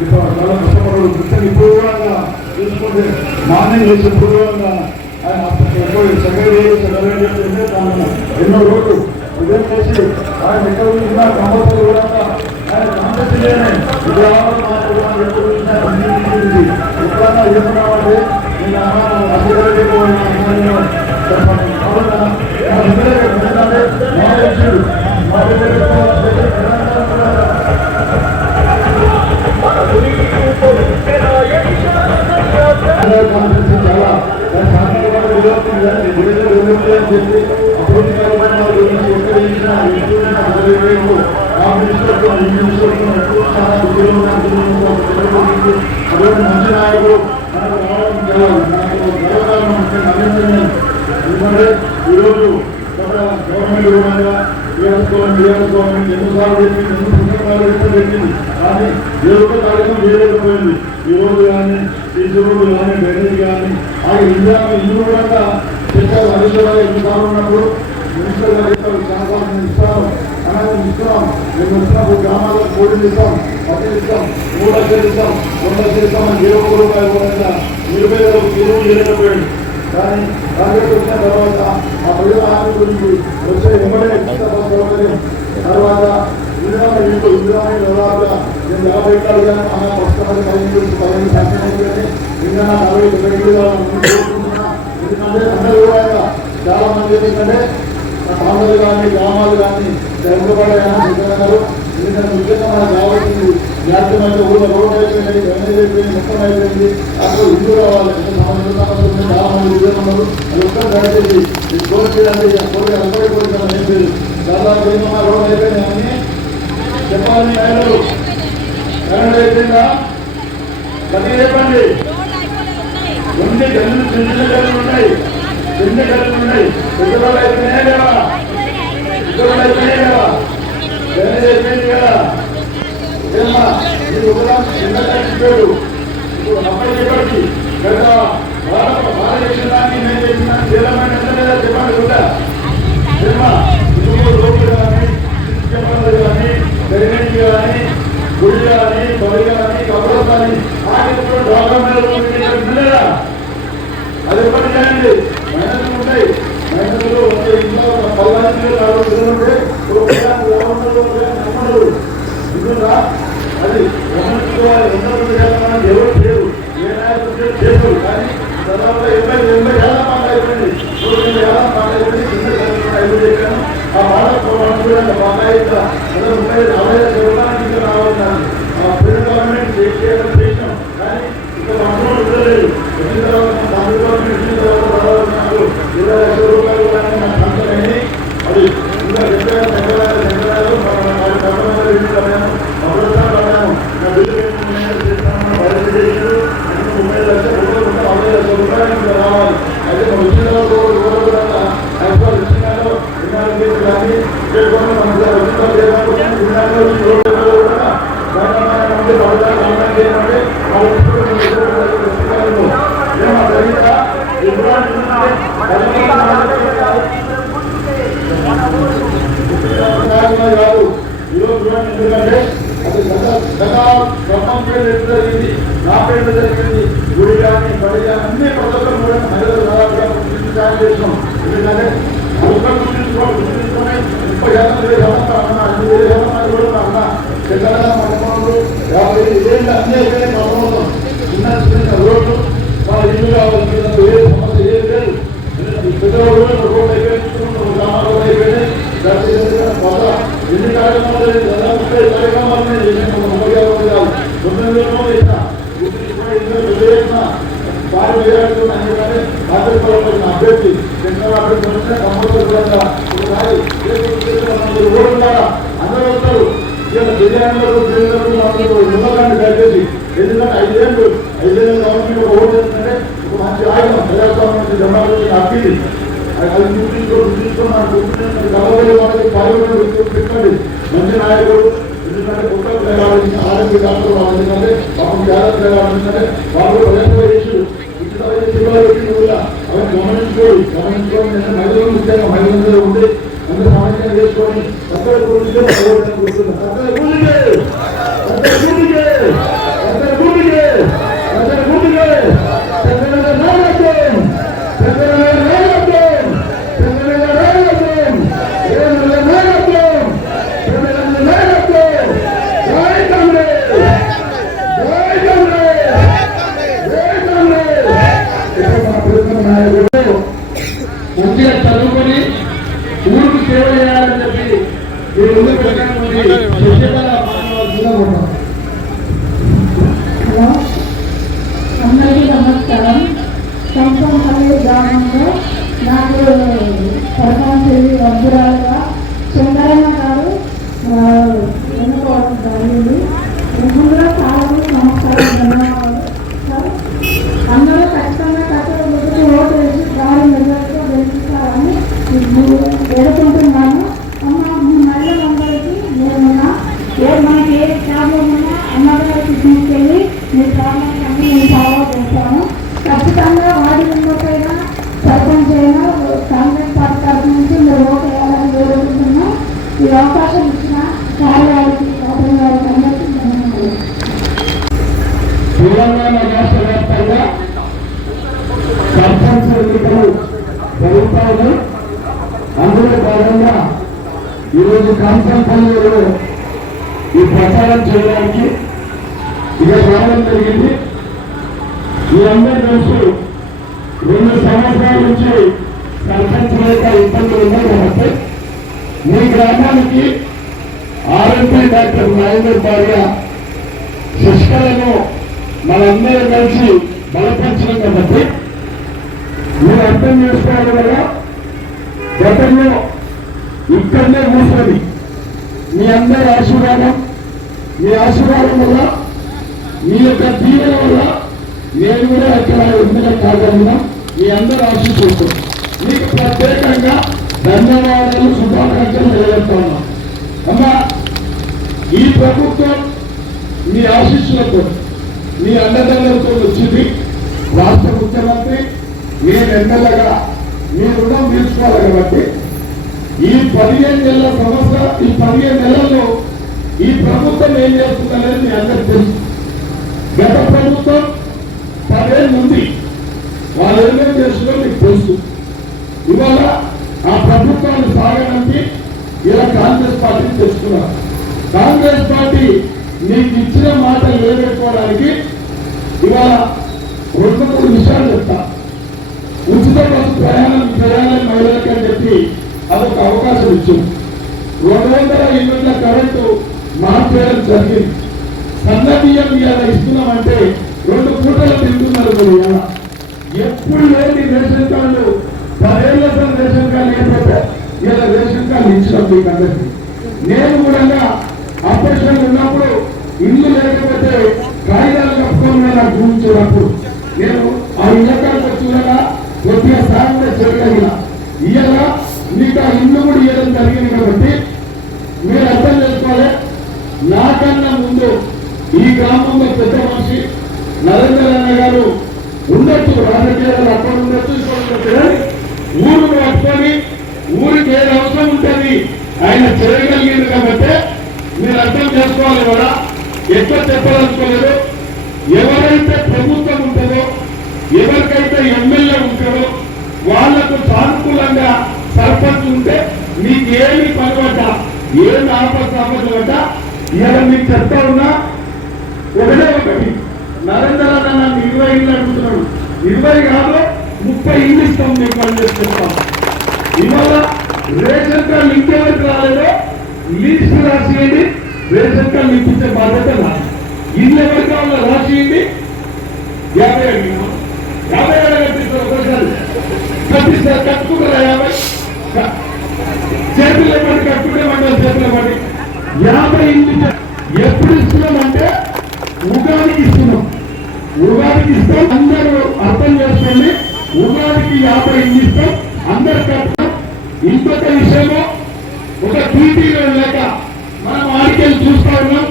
ఇప్పుడు కనీసం సర్పంచ్ మన ఇంజనీర్ అందరూ కూడా చాలా సార్లు కూడా కలెక్టర్తో పెట్టడం జరిగింది అదే ఎన్నో రోజులు కూడా మన విలేజ్ మీద మీరు చాలా కాన్సన్ట్రేట్ ఫోకస్ చేసారు వాళ్ళకి ఇక్కడ కాన్సెన్స్ టోటల్ మొత్తం కూడా చూసుకుంటే మార్నింగ్ చేసినప్పుడు కూడా ఆయన సెక్రటరీ సెక్రటరీ ఎన్నో రోజులు ఉదయం చేసి ఆయన ఎక్కడ ఉన్నా కంపల్సరీ ఎందుకంటే ఈరోజు గవర్నమెంట్ చెప్పింది పుస్తకాలు చెప్పింది కానీ ఏ ఒక్క కార్యక్రమం చేయలేకపోయింది. ఈ రోజు కానీ ఈ కానీ డ్రైనేజ్ కానీ ఆ ఇండియా ఇల్లు కూడా చర్చలు హరీశ్వరరావు ఎన్నిసార్లు ఉన్నప్పుడు మినిస్టర్ గారు చెప్పారు చాలా నేను ఇస్తాను అనేది ఇస్తున్నాం మేము వచ్చినప్పుడు గ్రామాల్లో కోడిలు ఇస్తాం పక్కలు ఇస్తాం మూడు లక్షలు ఇస్తాం రెండు లక్షలు ఇస్తాం అని ఇరవై ఒక్క రూపాయలు కూడా నిరుపేదలకు తిరుగు చేయలేకపోయాడు కానీ కాంగ్రెస్ వచ్చిన తర్వాత ఆ ప్రజల హామీ గురించి వచ్చే ఎమ్మెల్యే సౌకర్యం తర్వాత ఇందిరా ఇంట్లో ఇందిరా దాదాపుగా నేను యాభై ఎకరాలు కానీ మన పుస్తకాలు పదిహేను గురించి పదిహేను శాతం అయిపోయింది ఇంకా నలభై డెబ్బై ఎందుకంటే అందరూ కూడా చాలా మంది ఎందుకంటే ప్రాంతాలు కానీ గ్రామాలు కానీ జరుగుబడే గారు ఎందుకంటే ముఖ్యంగా మనకు కావాల్సింది జాతీయ ఊళ్ళో రోడ్ అయిపోయింది డ్రైనేజ్ అయిపోయింది మొత్తం అయిపోయింది. అసలు ఇల్లు రావాలి. చాలా మంది ఉన్నారు ఒక్కరు దయచేసి కోరిక ఏం లేదు దాదాపు ఏమన్నా రోడ్ అయిపోయింది చెప్పాలని ఆయన అయిపోయిందా ప్రతి చెప్పండి. కొన్ని గల్లు చిన్న గల్లు ఉన్నాయి. చిన్న గల్లు ఉన్నాయి. పెద్దవాళ్ళు అయిపోయినాయి లేవా పెద్దవాళ్ళు అయిపోయినాయి కదా. డ్రైనేజ్ అయిపోయింది కదా. ఏమా ఇది ఒకదాం చిన్న చెప్పాడు ఇప్పుడు అమ్మాయి చెప్పండి గత భారత భారతదేశాన్ని నేను చెప్పిన తీవ్రమైన కూడా ఏమ్మా ఇప్పుడు రోడ్లు కానీ చెప్పండి కానీ డ్రైనేజ్ కానీ గుడి కానీ బడి కానీ కానీ ఆగిపోయిన డాక్టర్ మీద అది ఎప్పటి చేయండి మైనస్లు ఉంటాయి మైనస్లు ఒక ఇంట్లో పల్లాంటిలో ఉంటే ఒక అది ఉన్నత చేయాలని ఎవరు చేయరు ఏ నాయకుడు చేయరు కానీ దాదాపు ఎనభై ఎనభై ఏళ్ళ మాట అయిపోయింది నూరు ఏళ్ళ మాట అయిపోయింది కింద ఆ మాట ముప్పై నలభై ఇంకా రావాలన్నాను చేసినాం కానీ ఇంకా ఉండలేదు వచ్చిన తర్వాత మన ఇరవై లక్షల రూపాయలు అది ఇంకా చెప్పారు కాదు ఈరోజు చూడండి ఎందుకంటే అది గత గత బ్రహ్మం పేరు ఎట్లా జరిగింది నా పేరు జరిగింది గుడి కానీ బడి కానీ అన్ని ప్రతి ఒక్కరు కూడా మహిళలు దాదాపుగా తయారు చేసినాం ఎందుకంటే ఒక్కరు గుర్తించుకోవాలి గుర్తించుకొని ముప్పై శాతం ఇరవై శాతం అన్న అన్ని శాతం కూడా అన్న తెలంగాణ పట్టణంలో యాభై ఏళ్ళు అన్ని అయిపోయినాయి పట్టణంలో చిన్న చిన్న రోడ్లు మన ఇల్లు కావాలి ఏ సమస్య ఏం లేదు పెద్దవాళ్ళు రోడ్లు అయిపోయింది గ్రామాలు అయిపోయినాయి కొత్త ఎన్ని కార్యక్రమాలు దాదాపు ముప్పై కార్యక్రమాలు నేను చేశాను ముప్పై యాభై కాదు తొమ్మిది వేలలో చేసిన వారు వేయాడుతున్న అందుకని ఆంధ్రప్రదేశ్ అభ్యర్థి చంద్రబాబు అభ్యర్థి వస్తే కంపల్సరీ ఒకసారి ఓటు ఉంటారా అందరూ వస్తారు ఇలా బిర్యానీలో బిర్యానీలో ఉన్నదాన్ని దయచేసి ఎందుకంటే ఐదేళ్ళు అయితే గవర్నమెంట్ ఒక ఓటు చేస్తుంటే ఒక మంచి ఆయుధం ప్రజాస్వామ్యం జనాలు అది చూపించుకో చూసుకో నాకు కలవలి వాళ్ళకి పాల్గొనే పెట్టండి మంచి నాయకుడు ఎందుకంటే ఆరోగ్య డాక్టర్ పాపం జాగ్రత్త వాళ్ళు కూడా అవి గమనించుకోవాలి గమనించుకోవాలి మహిళలు ముఖ్యంగా మహిళలందరూ ఉండి అందరూ చేసుకొని అక్కడ కూర్చుంటే అక్కడ కూర్చుంటే తెలంగాణ నాయకత్వం తెలంగాణ నాయకత్వం తెలంగాణ నాయకత్వం తెలంగాణ నాయకత్వం తెలంగాణ నాయకత్వం జై కాంగ్రెస్ జై కాంగ్రెస్ జై కాంగ్రెస్ ఇప్పుడు మన ప్రియతమ నాయకుడు మంచిగా చదువుకొని ఊరికి సేవ చేయాలని చెప్పి మీరు ముందుకు పెట్టడానికి శశికళ మాట్లాడాల్సిందిగా ఉన్నాం హలో అందరికీ నమస్కారం సంపంపల్లి గ్రామంలో నాకు సర్పంచ్ వజ్రాలుగా సుందరమ్మ గారు ఎన్నుకోవడం జరిగింది ముందుగా చాలా నమస్కారం ధన్యవాదాలు. సార్, అందరూ ఖచ్చితంగా కట్టడ ముందుకు ఓటు వేసి దారి మెజార్టీతో గెలిపిస్తారని వేడుకుంటున్నాను. అమ్మ మీ మహిళలందరికీ నేనున్నా. ఏ మనకి ఏ ప్రాబ్లం ఉన్నా అమ్మగారికి తీసుకెళ్ళి మీ ప్రాబ్లం అన్ని నేను ఖచ్చితంగా వాడి మెంబర్పైన సర్పంచ్ అయినా కాంగ్రెస్ పార్టీ తరఫు నుంచి మీరు ఓట్ వేయాలని కోరుకుంటున్నాం ఈ అవకాశం ఇచ్చిన కార్యాలయానికి రాజన్ గారికి అందరికీ ధన్యవాదాలు. తెలంగాణ రాష్ట్ర వ్యాప్తంగా సర్పంచ్ ఎన్నికలు జరుగుతాయి. అందులో భాగంగా ఈరోజు కాంచంపల్లిలో ఈ ప్రచారం చేయడానికి ఇక రావడం జరిగింది. మీరందరూ తెలుసు రెండు సంవత్సరాల నుంచి సర్పంచ్ లేక ఇబ్బందులు ఉన్నాయి కాబట్టి మీ గ్రామానికి ఆర్ఎంపీ డాక్టర్ మహేందర్ భార్య శిష్కలను మనందరం కలిసి బలపరచడం కాబట్టి మీరు అర్థం చేసుకోవాలి కదా? గతంలో ఇక్కడనే కూర్చొని మీ అందరి ఆశీర్వాదం మీ ఆశీర్వాదం వల్ల మీ యొక్క దీవెన వల్ల నేను కూడా ఎక్కడ ఎందుకు కాదన్నా మీ అందరూ ఆశీర్వదిస్తాం మీకు ప్రత్యేకంగా ధన్యవాదాలు శుభాకాంక్షలు తెలియజేస్తాను అమ్మా ఈ ప్రభుత్వం మీ ఆశీస్సులతో మీ అండదండలతో వచ్చింది. రాష్ట్ర ముఖ్యమంత్రి నేను ఎమ్మెల్యేగా మీ రుణం తీసుకోవాలి కాబట్టి. ఈ పదిహేను నెలల సంవత్సర ఈ పదిహేను నెలల్లో ఈ ప్రభుత్వం ఏం చేస్తుందనేది మీ అందరికి తెలుసు. గత ప్రభుత్వం పదేళ్ళు ఉంది వాళ్ళు ఎన్నో చేస్తుందో మీకు తెలుసు ఇవాళ ఆ ప్రభుత్వాన్ని సాగడానికి ఇలా కాంగ్రెస్ పార్టీని తెచ్చుకున్నారు. కాంగ్రెస్ పార్టీ నీకు ఇచ్చిన మాట నిలబెట్టుకోవడానికి ఇవాళ రెండు మూడు విషయాలు చెప్తా. ఉచిత బస్సు ప్రయాణం ప్రయాణం మహిళలకి అని చెప్పి అదొక అవకాశం ఇచ్చింది రెండు వందల యూనిట్ల కరెంటు మార్చేయడం జరిగింది. సన్న బియ్యం ఇవాళ ఇస్తున్నామంటే రెండు పూటలు తింటున్నారు మీరు ఇవాళ. ఎప్పుడు లేని రేషన్ కార్డు పదేళ్ళ క్రితం రేషన్ కార్డు లేకపోతే ఇలా రేషన్ కార్డు ఇచ్చినాం మీకు అందరికీ. నేను కూడా ఆపరేషన్ ఉన్నప్పుడు ఇల్లు లేకపోతే కాగితాలు కప్పుకొని నాకు చూపించినప్పుడు నేను ఆ ఇళ్ళ కాడికి వచ్చినా కొద్దిగా సాయం చేయగలిగిన ఇయ్యాల మీకు ఆ ఇల్లు కూడా ఇవ్వడం జరిగింది కాబట్టి మీరు అర్థం చేసుకోవాలి నాకన్నా ముందు ఈ గ్రామంలో పెద్ద మనిషి నరేంద్ర అన్న గారు ఉండొచ్చు రాజకీయాలు అక్కడ ఉండొచ్చు ఇక్కడ ఉండొచ్చు కానీ ఊరు పట్టుకొని ఊరికి ఏది అవసరం ఉంటుంది ఆయన చేయగలిగింది కాబట్టి మీరు అర్థం చేసుకోవాలి కూడా ఎక్కువ చెప్పదలుచుకోలేదు ఎవరైతే ప్రభుత్వం ఉంటుందో ఎవరైతే ఎమ్మెల్యే ఉంటారో వాళ్ళకు సానుకూలంగా సర్పంచ్ ఉంటే మీకు ఏమి పనిపడ్డా ఏం ఆపద ఆపద ఇలా మీకు చెప్తా ఉన్నా ఒకటే ఒకటి. నరేంద్ర అన్న నన్ను ఇరవై ఇల్లు అడుగుతున్నాడు. ఇరవై కాదు ముప్పై ఇల్లు ఇస్తాం మీకు పని చెప్తాం ఇవాళ రేషన్ కార్డు ఇంకెవరికి రాలేదో లీస్ట్ రాసియండి రేషన్ కార్డు ఇప్పించే బాధ్యత రాదు ఇల్లు ఎవరికి కావాలో రాసియండి యాభై అడిగినా యాభై ఏడు కట్టిస్తారు ఒకసారి కట్టిస్తారు కట్టుకుంటారా యాభై క- చేతుల్లో కట్టుకునే మండలి యాభై ఎప్పుడు ఇస్తున్నాం ఉగాదికి ఇస్తున్నాం ఉగాదికి ఇస్తాం అందరూ అర్థం చేసుకోండి ఉగాదికి యాభై ఇల్లు ఇస్తాం అందరు కట్టాం ఇంకొక విషయము ఒక టీటీలో లేక మనం ఆడికెళ్ళి చూస్తా ఉన్నాం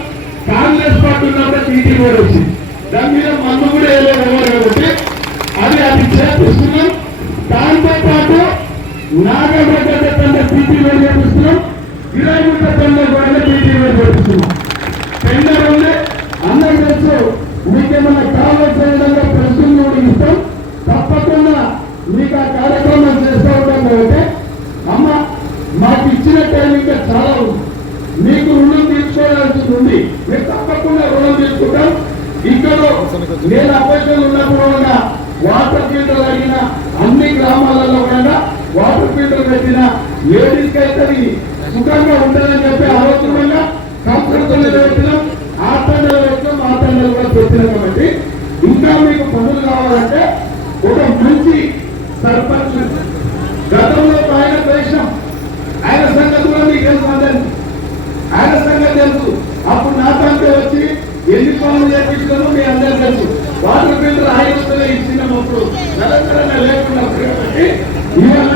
కాంగ్రెస్ పార్టీ ఉన్నప్పుడు టీటీ కూడా వచ్చింది. దాని మీద మందు కూడా వేయలేదు ఎవరు కాబట్టి అది దాంతో పాటు నాగబడ్డ తండ్రి టీటీ చేపిస్తున్నాం. ఇరవై చట్టంలో కూడా టీటీ వేరు చేపిస్తున్నాం. టెండర్ ఉంది అందరూ తెలుసు మీకేమైనా కావాల్సిన విధంగా ప్రశ్నలు కూడా ఇస్తాం. తప్పకుండా మీకు ఆ కార్యక్రమం చేస్తూ ఉంటాం కాబట్టి అమ్మ మాకు ఇచ్చిన టైం ఇంకా చాలా ఉంది. మీకు రుణం తీర్చుకోవాల్సి ఉంది. మీరు తప్పకుండా రుణం తీసుకుంటాం. ఇక్కడ నేను అపోజిషన్ ఉన్నప్పుడు కూడా వాటర్ ఫిల్టర్ అడిగిన అన్ని గ్రామాలలో కూడా వాటర్ ఫిల్టర్ పెట్టిన లేడీస్ అయితే సుఖంగా ఉంటుందని చెప్పి ఆలోచనగా సంస్కృతంలో పెట్టినాం ఆ తండ్రులు పెట్టినాం ఆ తండ్రులు కూడా పెట్టినాం కాబట్టి ఇంకా మీకు పనులు కావాలంటే ఒక మంచి సర్పంచ్ గతంలో ఆయన దేశం ఆయన సంగతి కూడా మీకు తెలుసు అందరికీ. ఆయన సంగతి తెలుసు అప్పుడు నా తండ్రి వచ్చి ఎన్ని పనులు చేపించాలో మీ అందరూ తెలుసు వాటర్ ఆయన వస్తేనే ఇచ్చినప్పుడు తెలంగాణ లేకుండా కాబట్టి ఇవాళ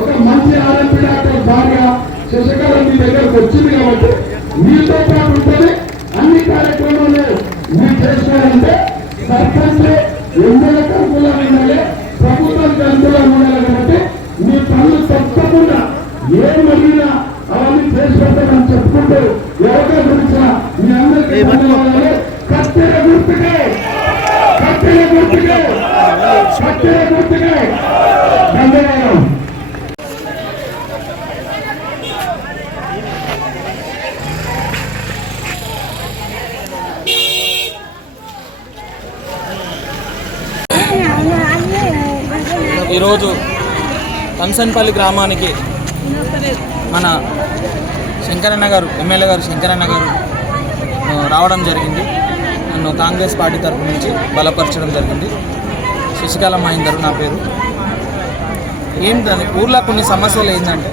ఒక మంచి ఆర్ఎంపీ డాక్టర్ భార్య శశికళ మీ దగ్గరకు వచ్చింది కాబట్టి మీతో పాటు ఉంటుంది. అన్ని కార్యక్రమాలు మీరు చేసుకోవాలంటే సర్పంచ్ ఎమ్మెల్యేకి అనుకూలంగా ఉండాలి ప్రభుత్వానికి అనుకూలంగా ఉండాలి కాబట్టి మీ పనులు తప్పకుండా ఏం అడిగినా అవన్నీ చేసి పెట్టమని చెప్పుకుంటూ ఎవరికో గురించిన మీ అందరికీ ధన్యవాదాలు కత్తెర గుర్తుకే కత్తెర గుర్తుకే కత్తెర గుర్తుకే ధన్యవాదాలు ఈరోజు కంసన్పల్లి గ్రామానికి మన శంకరన్న గారు ఎమ్మెల్యే గారు శంకరన్న గారు రావడం జరిగింది. నన్ను కాంగ్రెస్ పార్టీ తరఫు నుంచి బలపరచడం జరిగింది. శశికళ మహేందర్ నా పేరు. ఏంటని ఊర్లో కొన్ని సమస్యలు ఏంటంటే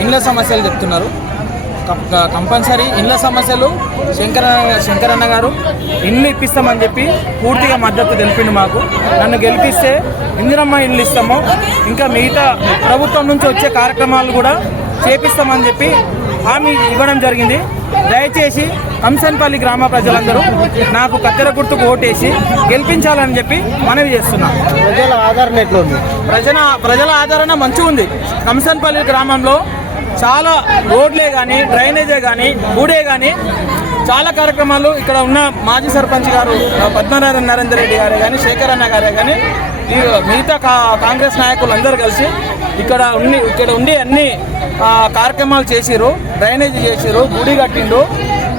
ఇండ్ల సమస్యలు చెప్తున్నారు. కం- క- కంపల్సరీ ఇండ్ల సమస్యలు శంకర శంకరన్న గారు ఇల్లు ఇప్పిస్తామని చెప్పి పూర్తిగా మద్దతు తెలిపిండు మాకు. నన్ను గెలిపిస్తే ఇందిరమ్మ ఇండ్లు ఇస్తాము. ఇంకా మిగతా ప్రభుత్వం నుంచి వచ్చే కార్యక్రమాలు కూడా చేపిస్తామని చెప్పి హామీ ఇవ్వడం జరిగింది. దయచేసి కంసన్పల్లి గ్రామ ప్రజలందరూ నాకు కత్తెర గుర్తుకు ఓటేసి గెలిపించాలని చెప్పి మనవి చేస్తున్నాం. ప్రజల ఆదరణ ఎట్లుంది? ప్రజల ప్రజల ఆదరణ మంచిగా ఉంది. కంసన్పల్లి గ్రామంలో చాలా రోడ్లే కానీ డ్రైనేజే కానీ గుడే కానీ చాలా కార్యక్రమాలు ఇక్కడ ఉన్న మాజీ సర్పంచ్ గారు పద్మనారాయణ నరేందర్ రెడ్డి గారే కానీ శేఖర్ అన్న గారే కానీ మిగతా కాంగ్రెస్ నాయకులు అందరూ కలిసి ఇక్కడ ఉండి ఇక్కడ ఉండి అన్ని కార్యక్రమాలు చేసిరు డ్రైనేజీ చేసిరు గుడి కట్టిండు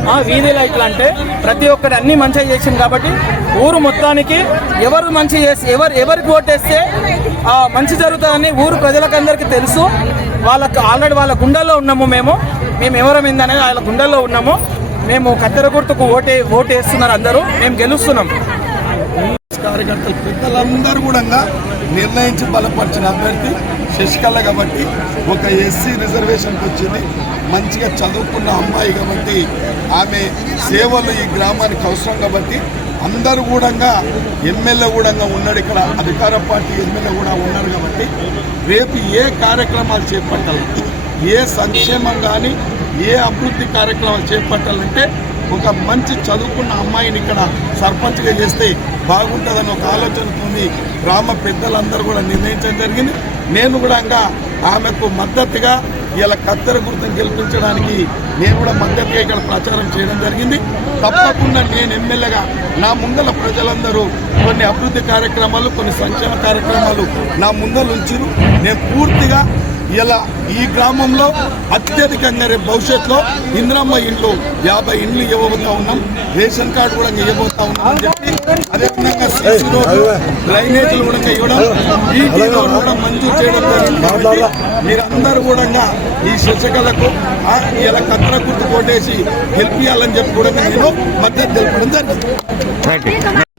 ఆ, వీధి లైట్లు అంటే ప్రతి ఒక్కటి అన్ని మంచిగా చేసింది కాబట్టి ఊరు మొత్తానికి ఎవరు మంచి చేసి ఎవరు ఎవరికి ఓటేస్తే ఆ, మంచి జరుగుతుందని ఊరు ప్రజలకందరికీ తెలుసు. వాళ్ళకు ఆల్రెడీ వాళ్ళ గుండెల్లో ఉన్నాము మేము. మేము ఎవరం ఏందనేది వాళ్ళ గుండెల్లో ఉన్నాము. మేము కత్తెర గుర్తుకు ఓటే ఓటేస్తున్నారు వేస్తున్నారు అందరూ. మేము గెలుస్తున్నాం. కార్యకర్తలు పెద్దలందరూ కూడా నిర్ణయించి బలపరిచిన అభ్యర్థి శశికళ కాబట్టి ఒక ఎస్సీ రిజర్వేషన్కి వచ్చింది. మంచిగా చదువుకున్న అమ్మాయి కాబట్టి ఆమె సేవలు ఈ గ్రామానికి అవసరం కాబట్టి అందరూ కూడా ఎమ్మెల్యే కూడా ఉన్నాడు ఇక్కడ అధికార పార్టీ ఎమ్మెల్యే కూడా ఉన్నారు కాబట్టి రేపు ఏ కార్యక్రమాలు చేపట్టాలి ఏ సంక్షేమం కానీ ఏ అభివృద్ధి కార్యక్రమాలు చేపట్టాలంటే ఒక మంచి చదువుకున్న అమ్మాయిని ఇక్కడ సర్పంచ్గా చేస్తే బాగుంటుందని ఒక ఆలోచనతో గ్రామ పెద్దలందరూ కూడా నిర్ణయించడం జరిగింది. నేను కూడా ఇంకా ఆమెకు మద్దతుగా ఇలా కత్తెర గుర్తును గెలిపించడానికి నేను కూడా మద్దతుగా ఇక్కడ ప్రచారం చేయడం జరిగింది. తప్పకుండా నేను ఎమ్మెల్యేగా నా ముందల ప్రజలందరూ కొన్ని అభివృద్ధి కార్యక్రమాలు కొన్ని సంక్షేమ కార్యక్రమాలు నా ముందర ఉంచిరు. నేను పూర్తిగా ఇలా ఈ గ్రామంలో అత్యధికంగా రేపు భవిష్యత్తులో ఇంద్రమ్మ ఇండ్లు యాభై ఇండ్లు ఇవ్వబోతా ఉన్నాం. రేషన్ కార్డు కూడా ఇవ్వబోతా ఉన్నాం అని చెప్పి అదేవిధంగా సీసీ రోడ్లు డ్రైనేజీలు కూడా ఇవ్వడం ఈ రోడ్లు కూడా మంజూరు చేయడం జరిగింది. మీరందరూ కూడా ఈ శిక్షకులకు ఆ ఇలా కత్తెర గుర్తు కొట్టేసి గెలిపియాలని చెప్పి కూడా నేను మద్దతు తెలపడం జరిగింది.